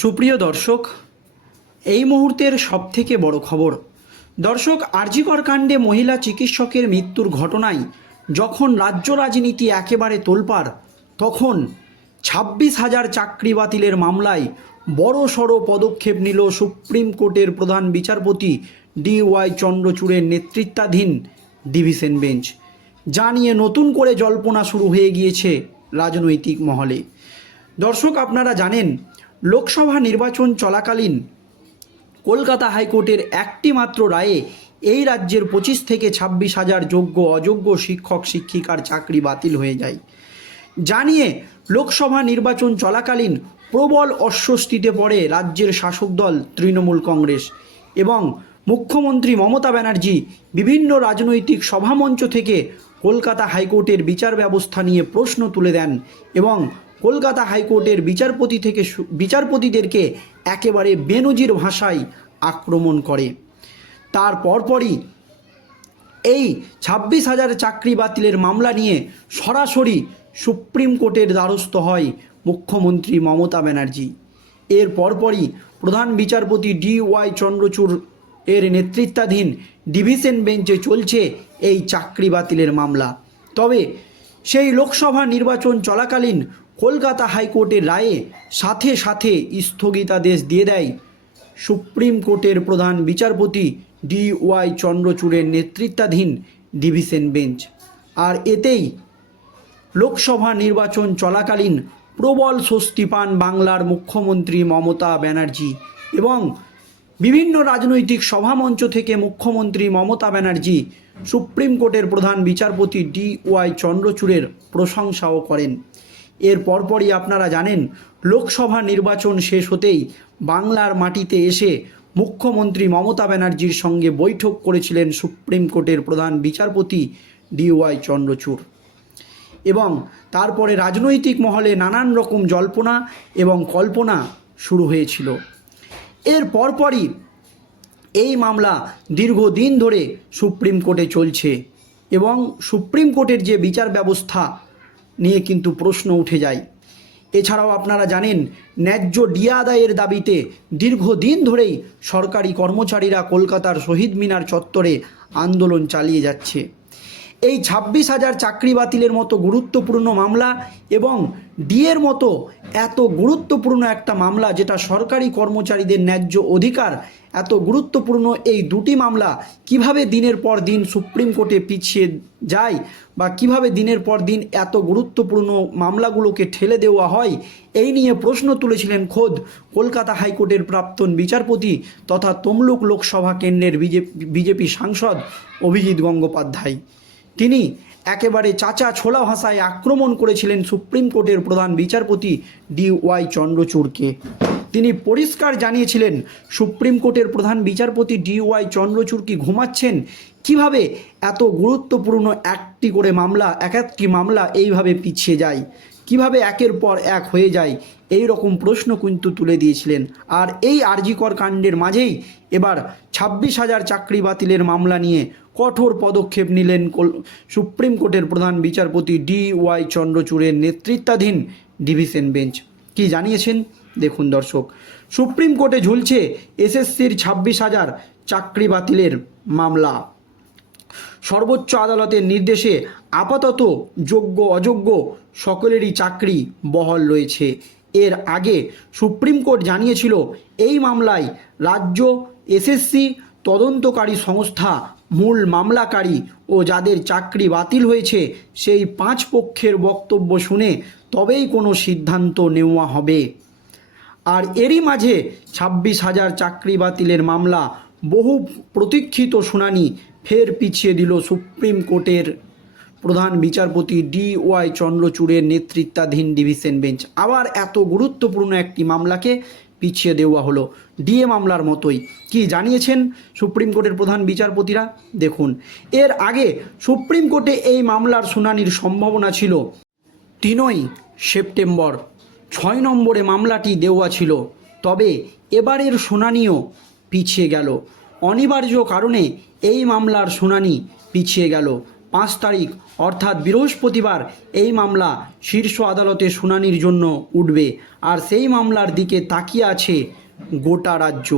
সুপ্রিয় দর্শক, এই মুহূর্তের সবথেকে বড় খবর। দর্শক, আরজিকর কাণ্ডে মহিলা চিকিৎসকের মৃত্যুর ঘটনায় যখন রাজ্য রাজনীতি একেবারে তোলপাড়, তখন ছাব্বিশ হাজার চাকরি বাতিলের মামলায় বড় সড়ো পদক্ষেপ নিল সুপ্রিম কোর্টের প্রধান বিচারপতি ডি ওয়াই চন্দ্রচূড়ের নেতৃত্বাধীন ডিভিশন বেঞ্চ। যা নিয়ে নতুন করে জল্পনা শুরু হয়ে গিয়েছে রাজনৈতিক মহলে। দর্শক, আপনারা জানেন লোকসভা নির্বাচন চলাকালীন কলকাতা হাইকোর্টের একটি মাত্র রায়ে এই রাজ্যের পঁচিশ থেকে ছাব্বিশ হাজার যোগ্য অযোগ্য শিক্ষক, শিক্ষিকার চাকরি বাতিল হয়ে যায়। জানিয়ে লোকসভা নির্বাচন চলাকালীন প্রবল অস্বস্তিতে পড়ে রাজ্যের শাসক দল, তৃণমূল কংগ্রেস এবং মুখ্যমন্ত্রী মমতা ব্যানার্জি বিভিন্ন রাজনৈতিক সভামঞ্চ থেকে কলকাতা হাইকোর্টের বিচার ব্যবস্থা নিয়ে প্রশ্ন তুলে দেন এবং কলকাতা হাইকোর্টের বিচারপতি থেকে বিচারপতিদেরকে একেবারে বেনজির ভাষায় আক্রমণ করে। তার পরপরই এই ছাব্বিশ হাজার চাকরি বাতিলের মামলা নিয়ে সরাসরি সুপ্রিম কোর্টের দ্বারস্থ হয় মুখ্যমন্ত্রী মমতা ব্যানার্জি। এর পরপরই প্রধান বিচারপতি ডি ওয়াই চন্দ্রচূড় এর নেতৃত্বাধীন ডিভিশন বেঞ্চে চলছে এই চাকরি বাতিলের মামলা। তবে সেই লোকসভা নির্বাচন চলাকালীন কলকাতা হাইকোর্টের রায়ে সাথে সাথে স্থগিতাদেশ দিয়ে দেয় সুপ্রিম কোর্টের প্রধান বিচারপতি ডি ওয়াই চন্দ্রচূড়ের নেতৃত্বাধীন ডিভিশন বেঞ্চ। আর এতেই লোকসভা নির্বাচন চলাকালীন প্রবল স্বস্তি পান বাংলার মুখ্যমন্ত্রী মমতা ব্যানার্জি এবং বিভিন্ন রাজনৈতিক সভামঞ্চ থেকে মুখ্যমন্ত্রী মমতা ব্যানার্জি সুপ্রিম কোর্টের প্রধান বিচারপতি ডি ওয়াই চন্দ্রচূড়ের প্রশংসাও করেন। এর পরপরই আপনারা জানেন, লোকসভা নির্বাচন শেষ হতেই বাংলার মাটিতে এসে মুখ্যমন্ত্রী মমতা ব্যানার্জির সঙ্গে বৈঠক করেছিলেন সুপ্রিম কোর্টের প্রধান বিচারপতি ডি ওয়াই চন্দ্রচূড়। এবং তারপরে রাজনৈতিক মহলে নানান রকম জল্পনা এবং কল্পনা শুরু হয়েছিল। এর পরপরই এই মামলা দীর্ঘদিন ধরে সুপ্রিম কোর্টে চলছে এবং সুপ্রিম কোর্টের যে বিচার ব্যবস্থা নিয়ে কিন্তু প্রশ্ন উঠে যায়। এছাড়াও আপনারা জানেন, ন্যায্য ডিয়া আদায়ের দাবিতে দীর্ঘদিন ধরেই সরকারি কর্মচারীরা কলকাতার শহীদ মিনার চত্বরে আন্দোলন চালিয়ে যাচ্ছে। এই ছাব্বিশ হাজার চাকরি বাতিলের মতো গুরুত্বপূর্ণ মামলা এবং ডিএর মতো এত গুরুত্বপূর্ণ একটা মামলা যেটা সরকারি কর্মচারীদের ন্যায্য অধিকার, এত গুরুত্বপূর্ণ এই দুটি মামলা কীভাবে দিনের পর দিন সুপ্রিম কোর্টে পিছিয়ে যায় বা কীভাবে দিনের পর দিন এত গুরুত্বপূর্ণ মামলাগুলোকে ঠেলে দেওয়া হয়, এই নিয়ে প্রশ্ন তুলেছিলেন খোদ কলকাতা হাইকোর্টের প্রাক্তন বিচারপতি তথা তমলুক লোকসভা কেন্দ্রের বিজেপি বিজেপি সাংসদ অভিজিৎ গঙ্গোপাধ্যায়। তিনি একেবারে চাচা ছোলা ভাষায় আক্রমণ করেছিলেন সুপ্রিম কোর্টের প্রধান বিচারপতি ডি ওয়াই চন্দ্রচূড়কে। তিনি পরিষ্কার জানিয়েছিলেন, সুপ্রিম কোর্টের প্রধান বিচারপতি ডি ওয়াই চন্দ্রচূড় কি ঘুমাচ্ছেন? কীভাবে এত গুরুত্বপূর্ণ একটি করে মামলা এক একটি মামলা এইভাবে পিছিয়ে যায়? কীভাবে একের পর এক হয়ে যায়? এই রকম প্রশ্ন কিন্তু তুলে দিয়েছিলেন। আর এই আরজিকর কাণ্ডের মাঝেই এবার ছাব্বিশ হাজার চাকরি বাতিলের মামলা নিয়ে কঠোর পদক্ষেপ নিলেন সুপ্রিম কোর্টের প্রধান বিচারপতি ডি ওয়াই চন্দ্রচূড়ের নেতৃত্বাধীন ডিভিশন বেঞ্চ। কি জানিয়েছেন? দেখুন দর্শক, সুপ্রিম কোর্টে ঝুলছে এসএসসির ছাব্বিশ হাজার চাকরি বাতিলের মামলা। সর্বোচ্চ আদালতের নির্দেশে আপাতত যোগ্য, অযোগ্য সকলেরই চাকরি বহাল রয়েছে। এর আগে সুপ্রিম কোর্ট জানিয়েছিল, এই মামলায় রাজ্য এসএসসি তদন্তকারী সংস্থা মূল মামলাকারী ও যাদের চাকরি বাতিল হয়েছে, সেই পাঁচ পক্ষের বক্তব্য শুনে তবেই কোনো সিদ্ধান্ত নেওয়া হবে। আর এরই মাঝে ছাব্বিশ হাজার চাকরি বাতিলের মামলা বহু প্রতীক্ষিত শুনানি ফের পিছিয়ে দিল সুপ্রিম কোর্টের প্রধান বিচারপতি ডি ওয়াই চন্দ্রচূড়ের নেতৃত্বাধীন ডিভিশন বেঞ্চ। আবার এত গুরুত্বপূর্ণ একটি মামলাকে পিছিয়ে দেওয়া হলো। ডিএ মামলার মতোই। কি জানিয়েছেন সুপ্রিম কোর্টের প্রধান বিচারপতিরা? দেখুন, এর আগে সুপ্রিম কোর্টে এই মামলার শুনানির সম্ভাবনা ছিল তিনই সেপ্টেম্বর। ছয় নম্বরে মামলাটি দেওয়া ছিল। তবে এবারের শুনানিও পিছিয়ে গেল। অনিবার্য কারণে এই মামলার শুনানি পিছিয়ে গেল। পাঁচ তারিখ, অর্থাৎ বৃহস্পতিবার, এই মামলা শীর্ষ আদালতে শুনানির জন্য উঠবে। আর সেই মামলার দিকে তাকিয়ে আছে গোটা রাজ্য।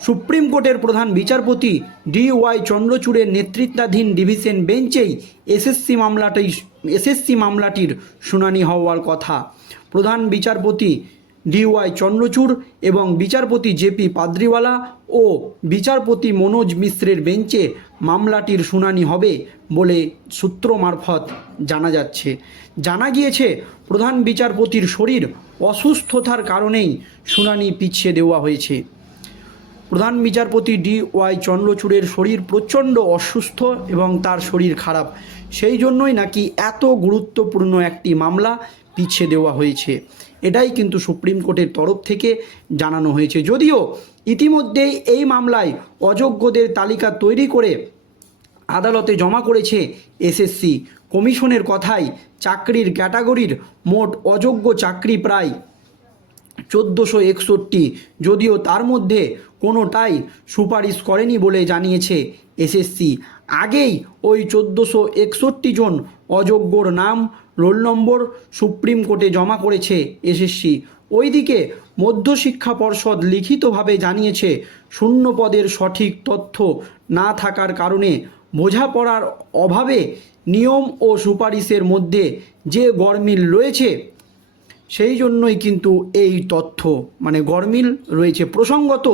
সুপ্রিম কোর্টের প্রধান বিচারপতি ডি ওয়াই চন্দ্রচূড়ের নেতৃত্বাধীন ডিভিশন বেঞ্চেই এসএসসি মামলাটি এসএসসি মামলাটির শুনানি হওয়ার কথা। প্রধান বিচারপতি ডিওয়াই চন্দ্রচূড় এবং বিচারপতি জেপি পাদ্রিওয়ালা ও বিচারপতি মনোজ মিশ্রের বেঞ্চে মামলাটির শুনানি হবে বলে সূত্র মারফত জানা যাচ্ছে। জানা গিয়েছে, প্রধান বিচারপতির শরীর অসুস্থতার কারণেই শুনানি পিছিয়ে দেওয়া হয়েছে। প্রধান বিচারপতি ডি ওয়াই চন্দ্রচূড়ের শরীর প্রচণ্ড অসুস্থ এবং তার শরীর খারাপ। সেই জন্যই নাকি এত গুরুত্বপূর্ণ একটি মামলা পিছিয়ে দেওয়া হয়েছে। এটাই কিন্তু সুপ্রিম কোর্টের তরফ থেকে জানানো হয়েছে। যদিও ইতিমধ্যেই এই মামলায় অযোগ্যদের তালিকা তৈরি করে আদালতে জমা করেছে এসএসসি। কমিশনের কথায় চাকরির ক্যাটাগরির মোট অযোগ্য চাকরি প্রায় চোদ্দোশো একষট্টি। যদিও তার মধ্যে কোনোটাই সুপারিশ করেনি বলে জানিয়েছে এসএসসি। আগেই ওই চোদ্দোশো একষট্টি জন অযোগ্যর নাম রোল নম্বর সুপ্রিম কোর্টে জমা করেছে এসএসসি। ওইদিকে মধ্যশিক্ষা পর্ষদ লিখিতভাবে জানিয়েছে, শূন্য পদের সঠিক তথ্য না থাকার কারণে বোঝাপড়ার অভাবে নিয়ম ও সুপারিশের মধ্যে যে গরমিল রয়েছে, সেই জন্যই কিন্তু এই তথ্য মানে গরমিল রয়েছে। প্রসঙ্গত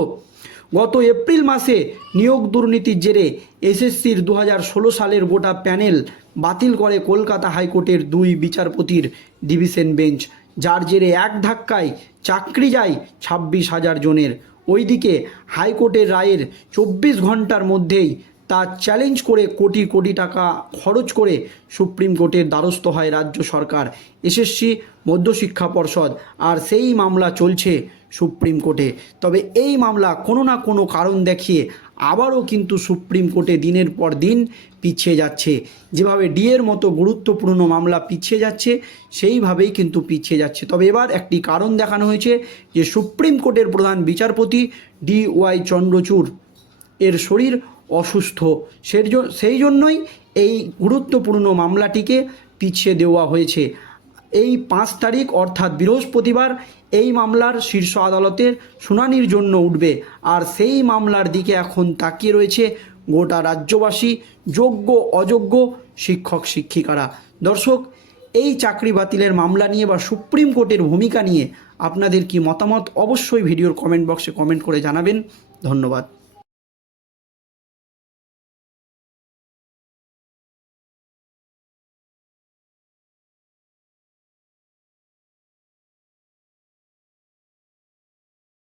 গত এপ্রিল মাসে নিয়োগ দুর্নীতির জেরে এসএসসির দু ষোলো সালের গোটা প্যানেল বাতিল করে কলকাতা হাইকোর্টের দুই বিচারপতির ডিভিশন বেঞ্চ, যার জেরে এক ধাক্কায় চাকরি যায় ছাব্বিশ হাজার জনের। ওইদিকে হাইকোর্টের রায়ের চব্বিশ ঘণ্টার মধ্যেই তা চ্যালেঞ্জ করে কোটি কোটি টাকা খরচ করে সুপ্রিম কোর্টের দ্বারস্থ হয় রাজ্য সরকার, এসএসসি মধ্যশিক্ষা পর্ষদ। আর সেই মামলা চলছে সুপ্রিম কোর্টে। তবে এই মামলা কোনো না কোনো কারণ দেখিয়ে আবারও কিন্তু সুপ্রিম কোর্টে দিনের পর দিন পিছিয়ে যাচ্ছে। যেভাবে ডিএর মতো গুরুত্বপূর্ণ মামলা পিছিয়ে যাচ্ছে, সেইভাবেই কিন্তু পিছিয়ে যাচ্ছে। তবে এবার একটি কারণ দেখানো হয়েছে যে সুপ্রিম কোর্টের প্রধান বিচারপতি ডি ওয়াই চন্দ্রচূড়। এর শরীর অসুস্থ। সেই সেই জন্যই এই গুরুত্বপূর্ণ মামলাটিকে পিছিয়ে দেওয়া হয়েছে। এই পাঁচ তারিখ, অর্থাৎ বৃহস্পতিবার, এই মামলার শীর্ষ আদালতের শুনানির জন্য উঠবে। আর সেই মামলার দিকে এখন তাকিয়ে রয়েছে গোটা রাজ্যবাসী, যোগ্য, অযোগ্য শিক্ষক, শিক্ষিকারা। দর্শক, এই চাকরি বাতিলের মামলা নিয়ে বা সুপ্রিম কোর্টের ভূমিকা নিয়ে আপনাদের কি মতামত? অবশ্যই ভিডিওর কমেন্ট বক্সে কমেন্ট করে জানাবেন। ধন্যবাদ।